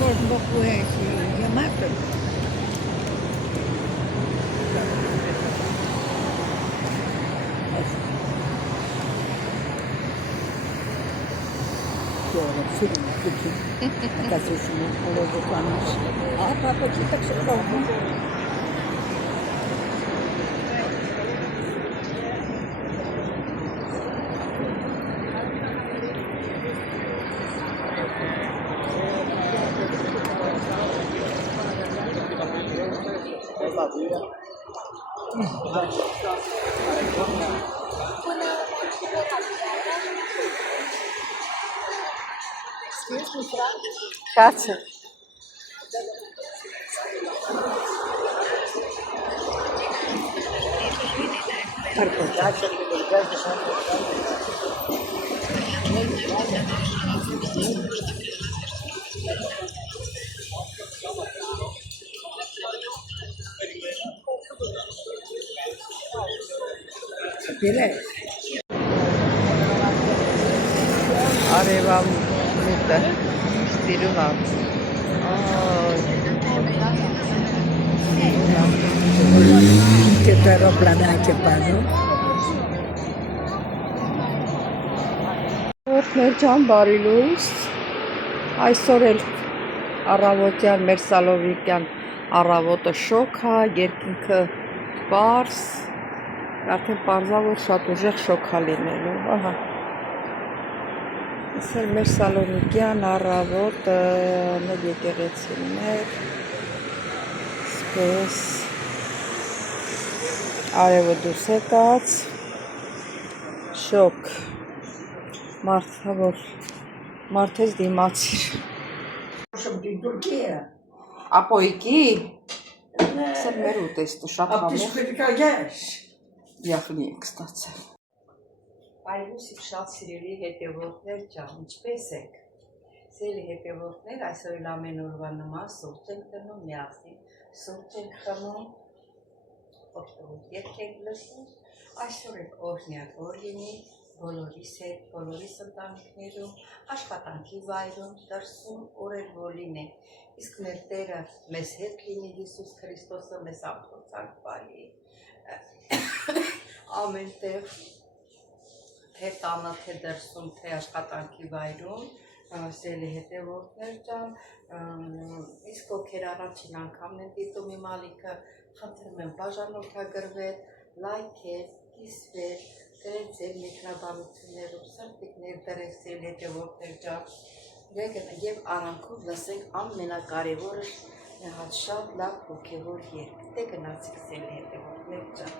Cornbokuhe chiamato. Оказывается, мы логу помнишь. А папа так все ровно. Катя. Արևամուտը ստիրուն է։ Che aeroplanate fanno? Մեր ջան, բարի լույս։ Այսօր էլ առավոտյան մեր Սալովիկյան առավոտը շոկ է, երկինքը պարզ, արդեն պարզա, որ շատ ուժեղ շոկ է լինելու, ահա։ Այսօր մեր Սալոնիկյան առավոտը մեր եկեղեցիներ, սպես արևը դուրս եկած, շոկ, մարդը, որ մարդես դիմացիր։ Sono in Turchia. Ապոյկի, սեր մեր ուտեստը շատ А ты համեղ, спрятаешь? յախնի ենք ստացել։ Այլուսիկ շատ սիրելի հետևորդներ ջան, ինչպես եք։ Սիրելի հետևորդներ, այսօր էլ ամեն օրվա նման սուրճ ենք դնում միասին, սուրճ ենք խմում, օգտագործում երգենք լսում, այսօր էլ օրհնյակ օր լինի բոլորիս հետ, բոլորիս ընտանիքներում, աշխատանքի վայրում, դրսում օրեր որ լինենք, իսկ մեր Տերը մեզ հետ լինի, Հիսուս Քրիստոսը մեզ ամփոփանք բարի, ամեն տեղ թե տանը, թե դրսում, թե աշխատանքի վայրում, սիրելի հետևորդներ ջան, իսկ ովքեր առաջին անգամն են դիտում իմ ալիքը, խնդրում եմ բաժանորդագրվել, լայքել, կիսվել, գրել ձեր մեկնաբանություններով, սրտիկներ դրել սիրելի հետևորդներ ջան, եւ արանքով լսենք ամենակարևորը մի հատ շատ լավ հոգեվոր երգ, դե գնացեք սիրելի հետևորդներ ջան։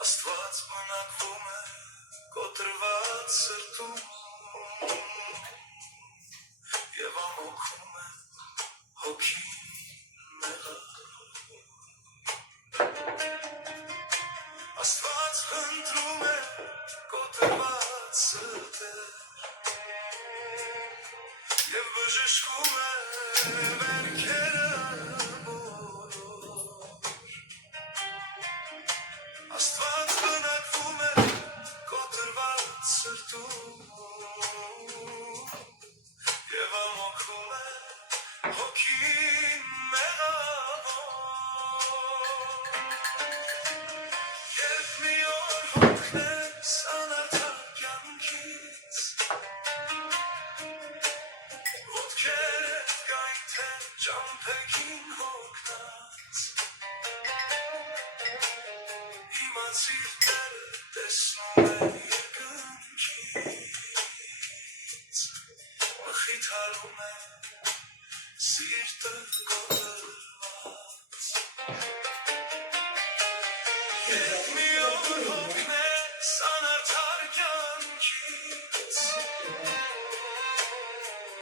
Աստված բնակվում է կոտրված սրտում և ամոքում է հոգի մեղավ Աստված խնդրում է կոտրված սրտեր և բժշկում է վերքերը Աստված բնակվում է կոտրված սրտում և ամոքում է հոգի մեղավոր Երբ մի օր հոգնես անարդար կյանքից ոտքերդ գայթեն ճամփեքին հոգնած Իմացիր Տերը տեսնում է երկնքից Մխիթարում է սիրտը կոտրված Երբ մի օր հոգնես անարդար կյանքից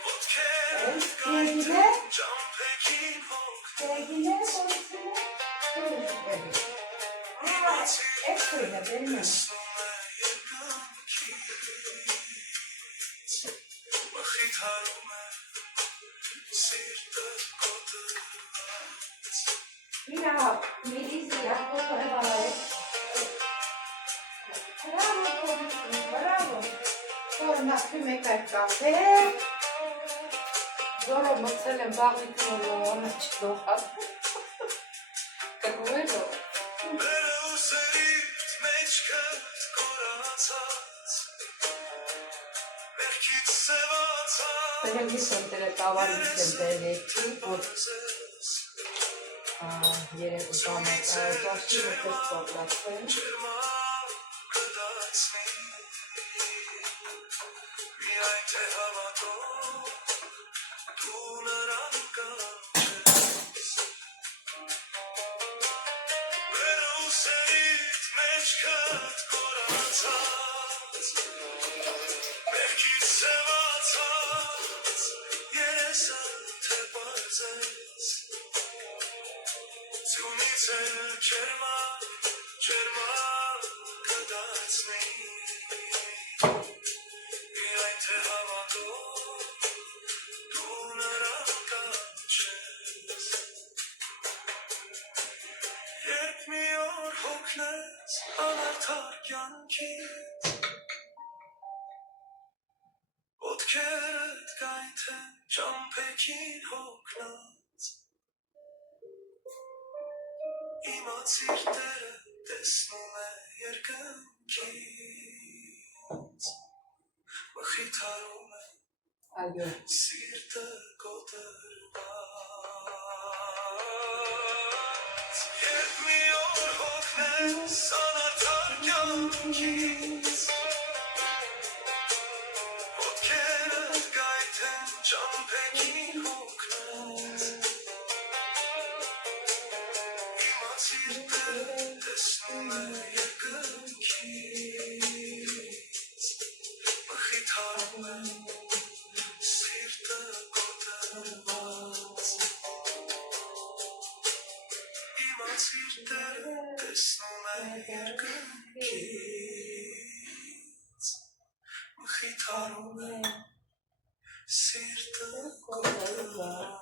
Ոտքերդ գայթեն ճամփեքին հոգնած Իմացիր Տերը տեսնում է մխիթարում է սիրտը կոտրված Mira, Melissa, ya puedo preparar Bravo. Forma prima café. Zoro մցել եմ բաղնիքը լողանը չլողալ։ Կգուելո։ Բերը ուսերիտ մեջքդ կորացած Մեղքից սևացած Բերեմ դերը տավարից եմ բերեցի, որ երևի բաշի մտես պատրաստվեն։ Ջերմակ կդացնի Միայն թե հավատով դու նրան կանչես Բերը ուսերիտ մեջքդ կորացած Մեղքից սևացած երեսը թե պարզես Ձյունից էլ ջերմակ կդացնի Միայն թե հավատով դու նրան կանչես Երբ մի օր հոգնես անարդար կյանքից Ոտքերդ գայթեն ճամփեքին հոգնած Իմացիր Տերը տեսնում է երկնքից Մխիթարում է Այո, սիրտը կոտրված Երբ մի օր հոգնես անարդար կյանքից Ոտքերդ գայթեն ճամփեքին հոգնած Իմացիր Տերը տեսնում է երկնքից Մխիթարում է սիրտը կոտրված Իմացիր Տերը տեսնում է երկնքից Մխիթարում է սիրտը կոտրված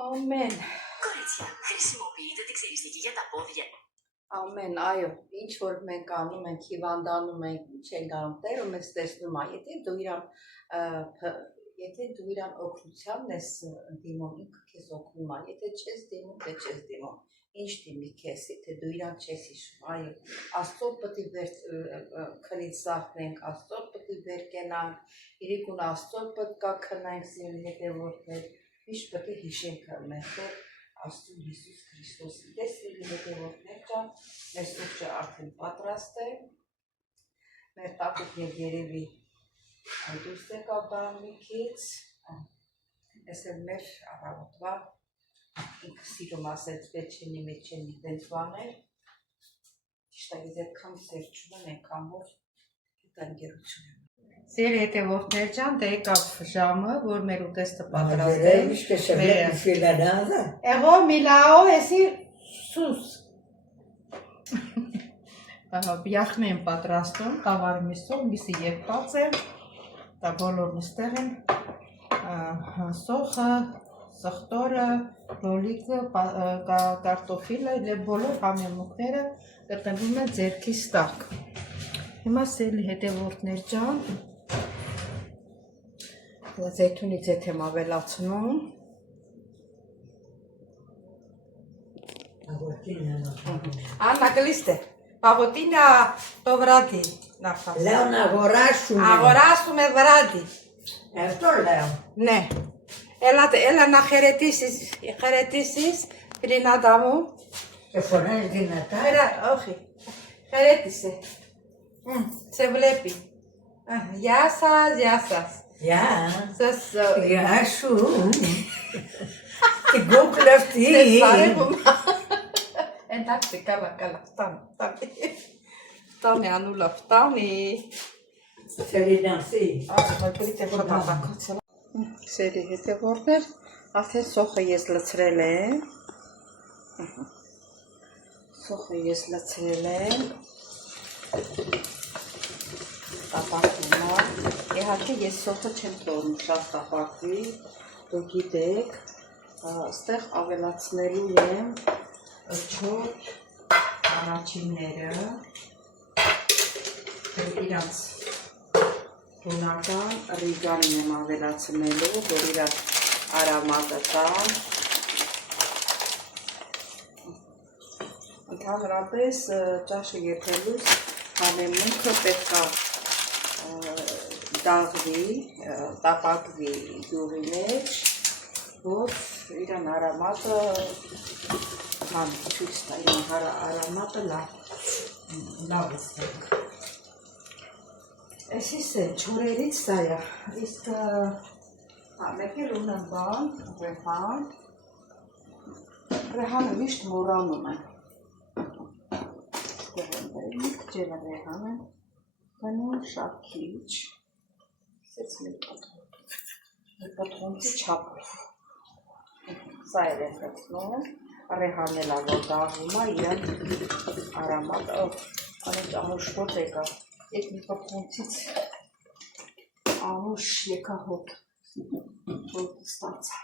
ամեն, Κορίτσια, χρησιμοποιείτε τη ξυριστική για τα πόδια. ամեն, այո, ինչ որ մենք անում ենք, հիվանդանում ենք, ինչ ենք անում, Տերը մեզ տեսնում է, եթե դու իրան օգնությանն ես դիմում, ինքը քեզ օգնում է, եթե չես դիմում, թե չես դիմում, ինչ դիմի քեզ, եթե դու իրան չես հիշում, այո, Աստծո պետք է վեր քնից սաղթենք, Աստծո պետք է վեր կենանք, իրիկուն Աստծո պետք է քնենք, սիրելի հետևորդներ, միշտ պետք է հիշենք մեր Տեր Աստծո Հիսուս Քրիստոսի դեսրի հետևորդներ ջան, մեր սուրճը արդեն պատրաստ է, մեր տատուկներ երևի դուրս եկա բանիկից, ես էլ մեր առավոտվա ինքը սիրում ասեց վեչենի մեջենի դենց բաներ, ճիշտ է դեպքամ սեր չունեն որ հետանգերություն եմ։ Սեր հետևորդներ ջան, դե եկավ ժամը, որ մեր ուտեստը պատրաստ է։ Եղո միլաո էսի սուս։ Բյախն եմ պատրաստում, կավարի միսով, միսի եպված է, դա բոլորն ուստեղ են, սոխը, սխտորը, լոլիկը, կարտոֆիլը, բոլոր համեմուկները գտնվում են ձերքիս տակ։ Հիմա սելի հետևորդներ ջան, զեյթունից ետ եմ ավելացնում, Anna, Caliste, Pavotina Tovrati. Leona Gorashume. Αγοράσουμε βράδυ. Αυτό λέω. Ναι. Έλα να χαιρετήσεις, πυρηνάτα μου. Και φωνάζει δυνατά. Όχι. Χαιρέτησε. Σε βλέπει. Γεια σας, γεια σας. Γεια. Σας... Γεια σου. Την κούκλα αυτή. Εντάξει, καλά, φτάνει. Φτάνει, Ανούλα, φτάνει. Θέλει να έρθει. Սերի հետևորդներ, արդեն սոխը ես լցրել եմ, տապակվում է։ Իհարկե ես սոխը չեմ թողնում շատ տապակվի, դուք գիտեք, այստեղ ավելացնելու եմ չոր առաջինները, իրանց բնական ռիգանին եմ ավելացնելու, որ իրար արամատը տան։ Ընդհանրապես ճաշը եթելուց համեմունքը պետքա դաղվի, տապակվի յուղի մեջ, որ իրան արամատը ցույց տա, իրան արամատը լավ ստենք։ Այսիս է, չորերից սա է, իսկ մեկ էլ ունեմ բան, ռեհանը միշտ մոռանում եմ։ Միշտ ջելը ռեհան եմ, գնում շատ քիչ, սեց մի պոթոնցի չապով։ Սա է ռեհացնում, ռեհանելա որ դաղվում է, իրան արամատը, անուշ ոչ եկա, եկ մի պոթոնցից անուշ եկա հոտ, որ ստացա։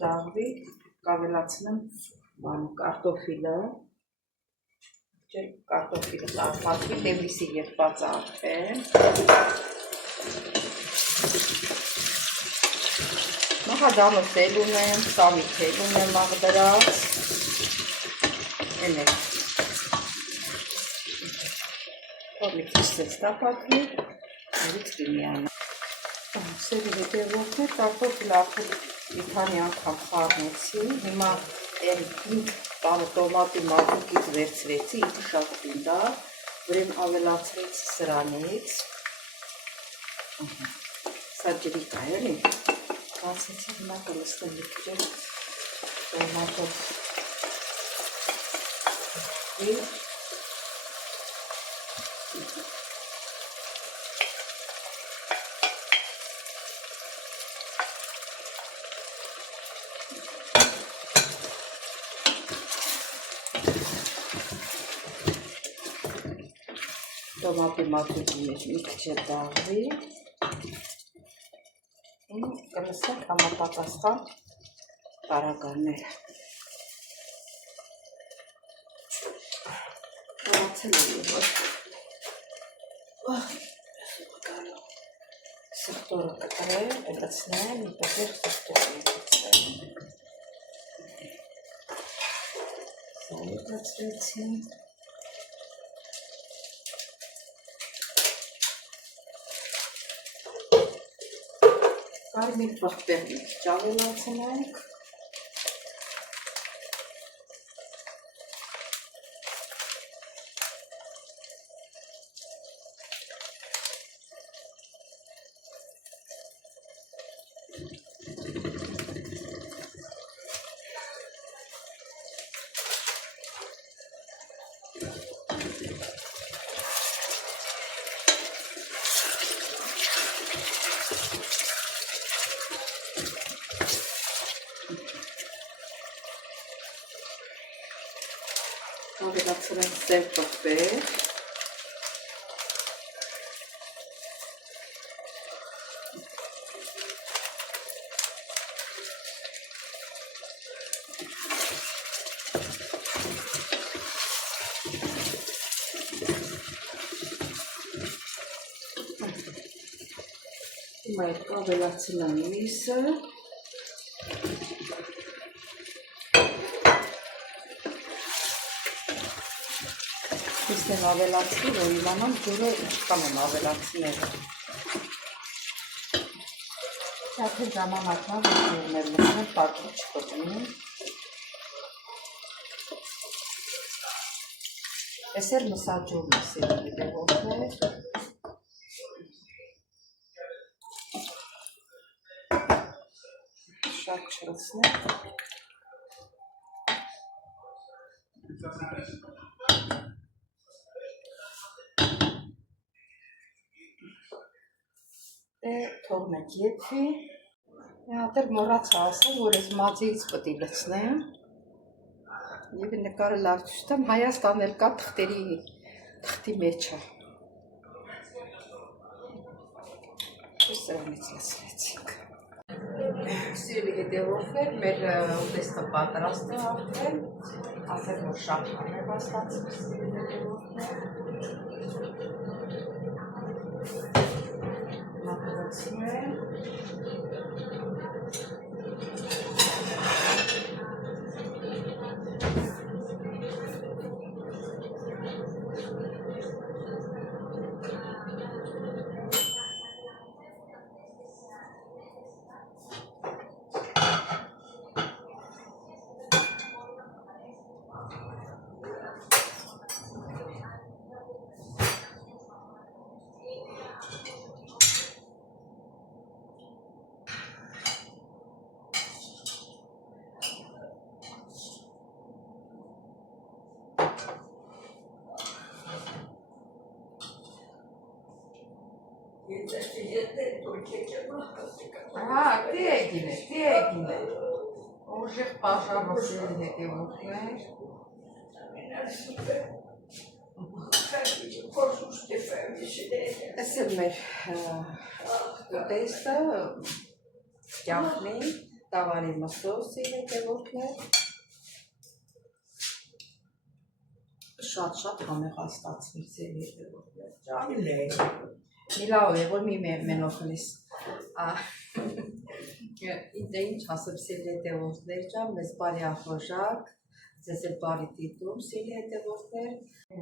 Դաղվի, կավելացնեմ կարտոֆիլը, կարտոֆիլը տաղվածվի, դեպիսի եղբաց արդեն։ Նախադանը թել ունեմ, սամի թել ունեմ աղդրած, են է, որ մի քիչ սեծ տապակվի, նորից կիմյանը։ Սերի հետևորդներ, կարտոֆիլը արդեն մի քանի անգամ խառնեցի, հիմա այն տոմատի մատուկից վերցրեցի, ինքը շատ պինդ է, որին ավելացրեցի սրանից, սա ջրիկ է, էլի, բացեցի, հիմա կլստեմ մի քիչ տոմատով տոմատի մատուկի մեջ մի քիչ դաղվի, կլսենք համապատասխան տարականները։ Որացել է որ սրտորը կտրել, լցնեմ, մի պետեր սրտորը լցնեմ։ Սա լցրեցին։ Կարմիր պղպեղ մի քիչ ավելացնենք։ Ավելացրեմ սև պղպեղ։ Հիմա ավելացնեմ միսը։ Եմ ավելացնի, որ իմանամ ջուրը ինչքան եմ ավելացնել։ Արդեն ժամանակն է, որ ջուրներ լցնել, պարտի չկոտնի։ Էս էլ մսա ջուրն է սերի հետևորդներ։ Շատ չլցնել։ Թողնենք եփի։ Հատ էլ մոռացա ասել, որ այս մածից պետք է լցնեմ։ Եվ նկարը լավ ցույց տամ, Հայաստան էլ կա թղթի մեջը։ Սրանից լսեցինք։ Սիրելի հետևորդներ, մեր ուտեստը պատրաստ է արդեն, ասեմ, որ շատ համեղ ստացվում սիրելի հետևորդներ։ Մատուցում եմ։ Ահա, տեգին է։ Ուժեղ պաշարոսել հետևորդներ։ Այս է մեր ուտեստը, կյախնի, տավարի մսոսի հետևորդներ։ Շատ համեղաստացվից է հետևորդներ, ճամիլ է։ Միլավ է, որ մի մենոխլիս։ Ինձ ինչ ասեմ սիրելի հետևորդներ ջան, մեզ բարի ախորժակ, ձեզ էլ բարի դիտում սիրելի հետևորդներ։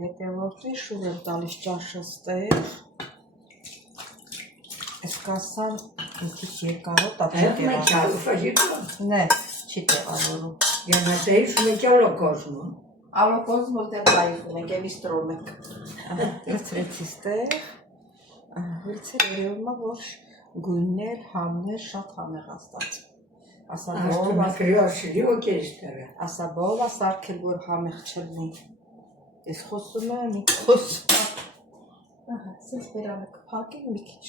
Հետևորդներ շուտ եմ տալիս ճաշս տեղ։ Այս կասան մի քիչ երկարոտ, Նե, չի տեղավորում։ Ալոկոզմ որտեղ լայվում ենք, եմ իստրում ենք։ Լցրեցի ստեղ։ Հույցեր երևում է, որ գույններ, համներ շատ համեղաստաց։ Ասա բով ասարքել, որ համեղ չլնի։ Ես խոսում եմ, մի խոսում եմ։ Սենց վերանը կպակենք մի քիչ,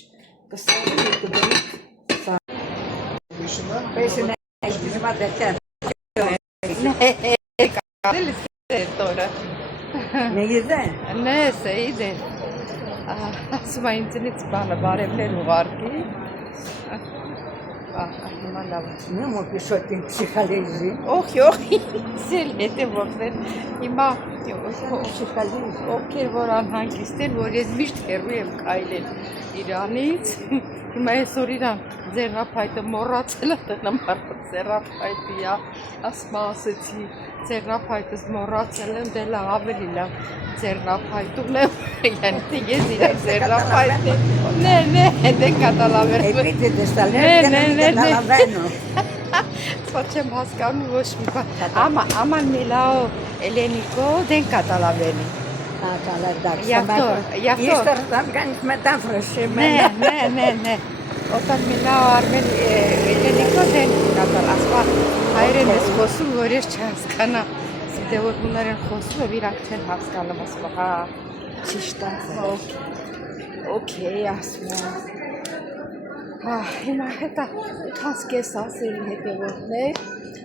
կսարում ու կդրիք Պեսին է դիզմա դետեր։ Կադելիս տորը։ Նեգիզեն։ Նես է իդե։ Ասում է ինձնից բանը բարևներ ուղարկի։ Հիմա լավ։ Նեմ որ պիշոտին փսիխալեզի։ Օխ, սել հետևորդներ։ Հիմա փսիխալեզի։ ովքեր որ անհանգիստ են, որ ես միշտ հեռու եմ քայլել Իրանից։ Հիմա այսօր Իրան ձեռնափայտը մոռացել է, տնամարդ ձեռնափայտի, ասма ասեցի, ձեռնափայտս մոռացել եմ, դե լավ ավելի լավ ձեռնափայտում եմ, yəni թե ես իրան ձեռնափայտ եմ, դե կատալավեր։ Էպիտի դեստալներ Սա չեմ հասկանում ոչ մի բան, աման միլao Էլենիկո դեն կատալավերի։ Իստր там կանից մետաֆրոշի Նե Օտան միլao արմեն Էլենիկո դեն կատալ, ասպա հայրեն ես խոսում, որ ես չհասկանա, դե որ հուներ են խոսում և իրանք չեն հասկանում, ասպա, հա, ճիշտ է, օքեյ, ասում եմ, հիմա հետա ուտանց կես ասելի հետևորդներ,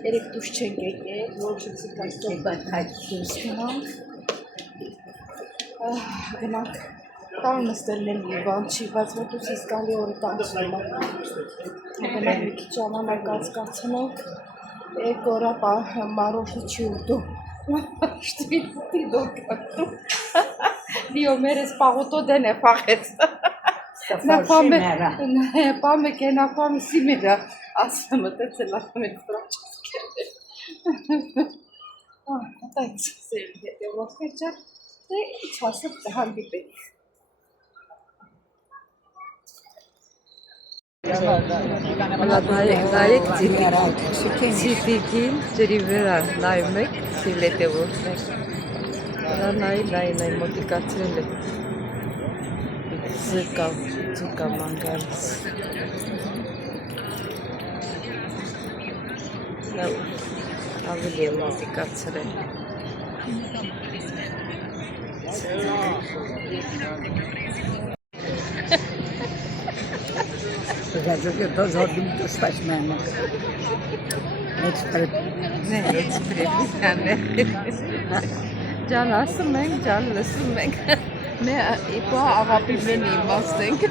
երեք դուշ չենք եկել, որ շուծի կաստով բայց հայտությունս գնանք, տան նստելն էլ մի բան չի, բայց որ դուս իսկալի օրը տանցում եմ, գնանք մի քիչ ժամանակ կացկացնենք, եկ օրա մարոշի չի ուտում, շտվիլտի դոկատում, լիո մերես պաղոտո դեն է պաղեց, պամը կենա պամը սիմերա, ասում մտեցել ատում էլ վրաչասկել, հատա ինձ սերի հետևորդներ ճար, դե իչասып հանդիպեք։ Նայեք ծիպիկին ջրի վրա նայում եք սիրելի հետևորդներ։ Նայ մոտիկացրել է ձուկա մանգալից։ Ավելի է մոտիկացրել։ Że to zrobił to stać mamę. Էքսպրես։ Նե էքսպրեսիան է։ Ջան ասում ենք, ջան լսում ենք։ Մե իպա աղապի մենի իմաստենք։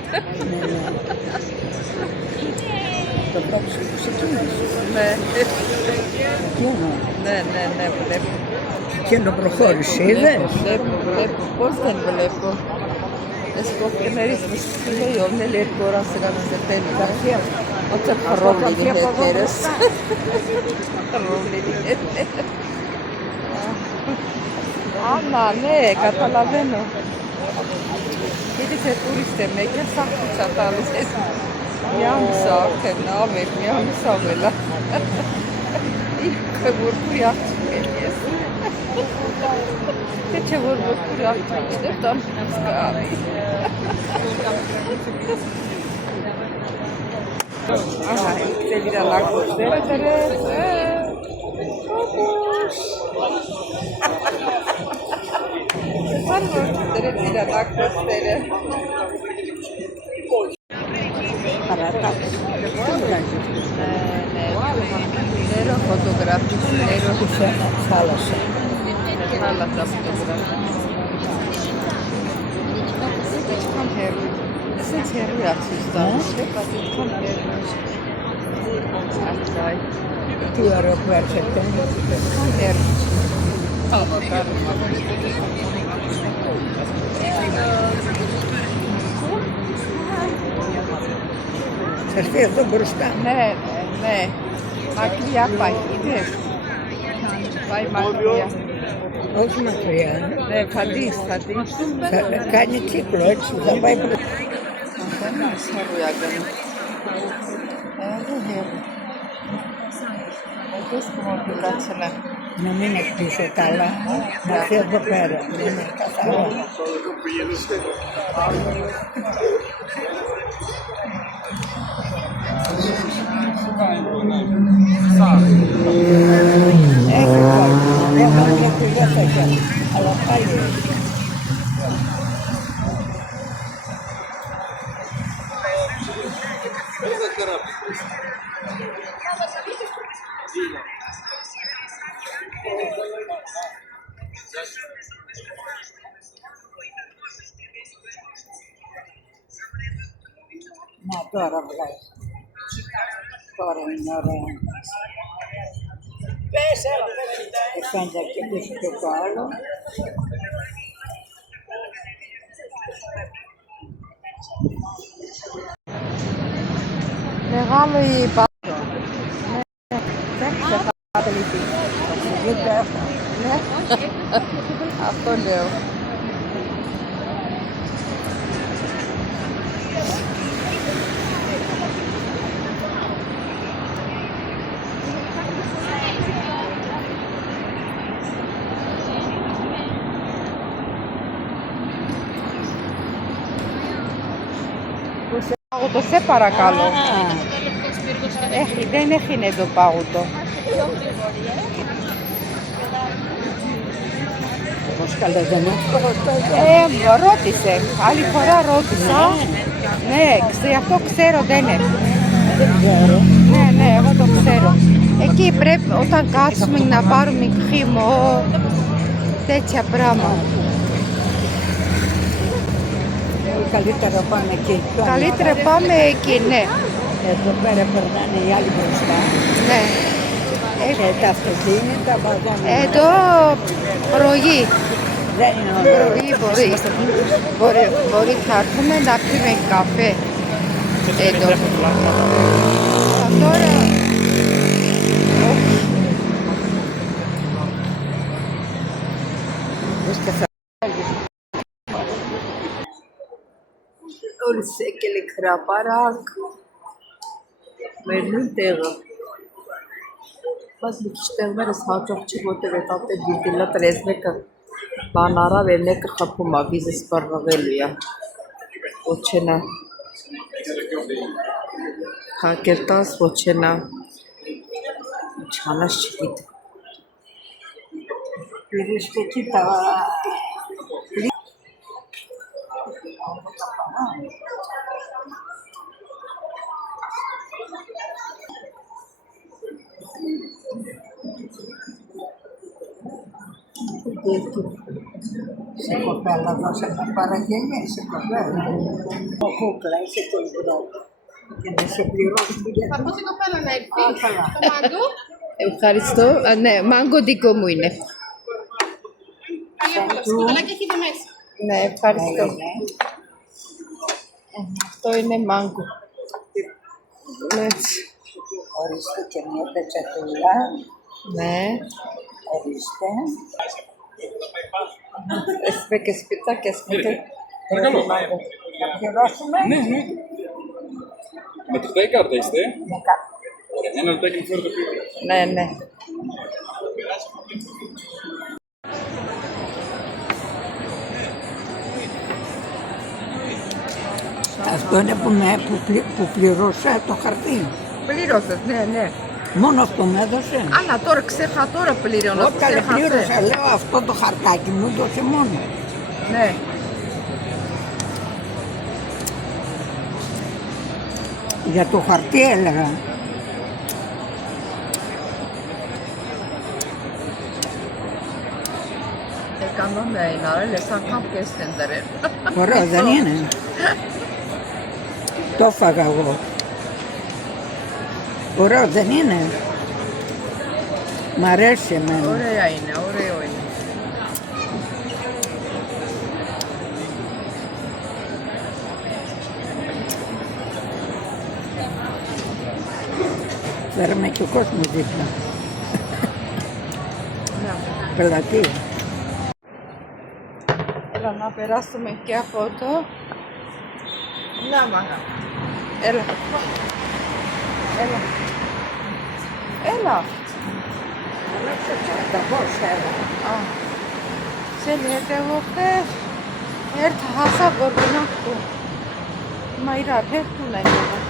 Նե, նե, վլեպ։ Che lo proforisce, vero? Վլեպ, պոստեն վլեպը։ Ես կողքերից նստել է յովնել երկու օր ասրան զտել։ Ոնց է խռովների հետերս։ Խռովների հետերս։ Աննա, նե, կատալավենո։ Գիտես է տուրիստ է մեկել, սաղ կուչա տալիս ես։ Միամս արդեն ավել, միամս ավելա։ Իքը որպուր աղջիկ էլ ես։ Թե չէ որ որպուր աղջիկ էր, տամ սկարի։ Ահա, իքտել իրա լակոստերը դրեց, կոպուշ։ Սան որ դրեց իրա լակոստերը։ Ներո ֆոտոգրաֆիչներո Խալասը։ հալատա ֆոտոգրաֆիչ։ Ինչքան հեռու, ասենց հեռու է ցույց տալիս, չէ՞, այդքան հեռու։ Այդայ, Tu aeroporto settembre. այդքան հեռու։ Certo, brutta. Né, Macria, pai, ideš. Pai, Macria. Osma ja. Ne, Fadis. Kaj ni ciklo, zabaj brutta. Saru ja gani. Evo, evo. Ovdje smo obilacile. Na mene piše tala, na sve popere. Mene kasala. Ecco qua, abbiamo anche qui la feccia, alla paglia. Ma adoro lei. Cuore ignorante. E quando è che questo colo? Μεγάλο η πάτρο. Δεν ξεχάσετε. Ναι, αυτό λέω. Πάγουτο, σε παρακαλώ. Δεν έχει εδώ πάγουτο. Πώς καλά δεν έχω. Ρώτησε. Άλλη φορά ρώτησα. Ναι, γι' αυτό ξέρω δεν έχει. Δεν ξέρω. Ναι, εγώ το ξέρω. Εκεί πρέπει όταν κάτσουμε να πάρουμε χυμό, τέτοια πράγματα. Καλύτερα πάμε εκεί. Καλύτερα πάμε εκεί, ναι. Εδώ πέρα περνάνε οι άλλοι μπροστά. Ναι. Και τα αυτοκίνητα βάζανε. Εδώ πρωί. Δεν είναι ωραίο. Μπορεί θα έρθουμε να πιούμε καφέ. Εδώ. Τώρα... Նորից եկել եք հրապարակ, մեր նույն տեղը, բայց մի քիչ տեղներս հաճող չի, որտեղ այդ ապետ դիրգելա տրեզ մեկը բան արավ է մեկը խփում է, վիզը սպառվելու է, ոչ չենա, հակել տաս, ոչ չենա, ինչ հանած չգիտ։ Перешпеки та. Se copella cosa da fare che è, se copella. O copella, se copella. Che ne se più rosso. Պապոսի կոպելան է, Ահա։ մանգո։ Evharisto, ne, mango digomuyne. Շոկոլադի դիմես։ Ne, evharisto. To είναι mango. Ne, Ορίστε και μια πετσατούλα. ne. Ορίστε. Espe que spita, que spita. Παρακαλώ. Να πληρώσουμε. Ναι, ναι. Με τη φταίει κάρτα είστε. Δεκα. Ωραία, ένα λεπτάκι να φέρω το πίπλο. Ne, ne. Αυτό είναι που πληρώσα το χαρτί. Πλήρωσες, ναι, ναι. Μόνο αυτό με έδωσε. Αλλά τώρα ξέχα, τώρα πλήρωνες, Όταν πλήρωσα, λέω αυτό το χαρτάκι μου δώσε μόνο. Ναι. Για το χαρτί έλεγα. Էկոնոմիա էին արել, ես անգամ կես են դրել։ Ωραίο δεν είναι. Το έφαγα εγώ. Ωραίο δεν είναι. Μ' αρέσει εμένα. Ωραία είναι, ωραίο είναι. Φέραμε και ο κόσμος δίπλα. Նա, Πελατεία. Έλα να περάσουμε και από το... Να μάγα. Έλα. Έλα. Έλα. Τα πώς έλα. Սել հետևողներ երդ հասա որ գնանք հիմա իրար հետ ունեն եղել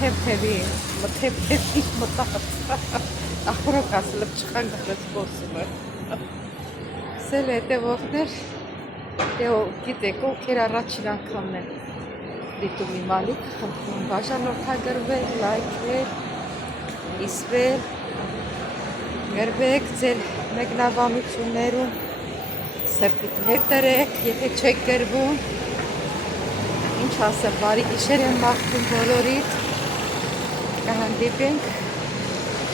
թեփ-թեփի մտած ախորոքած լպչխան գտած խոսումը Սել հետևողներ դե գիտեք ովքեր առաջին անգամն են դիտում իմ ալիք խնդրում բաժանորդագրվել լայքել իսվել Գրվեք ձեր մեկնաբանություններում սրտիկներ տրեք, եթե չեք գրվում ինչ ասեմ, բարի գիշեր եմ մաղթում բոլորիդ կհանդիպենք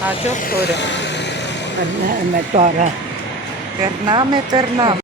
հաջորդ օրը Με τώρα. Περνάμε, περνάμε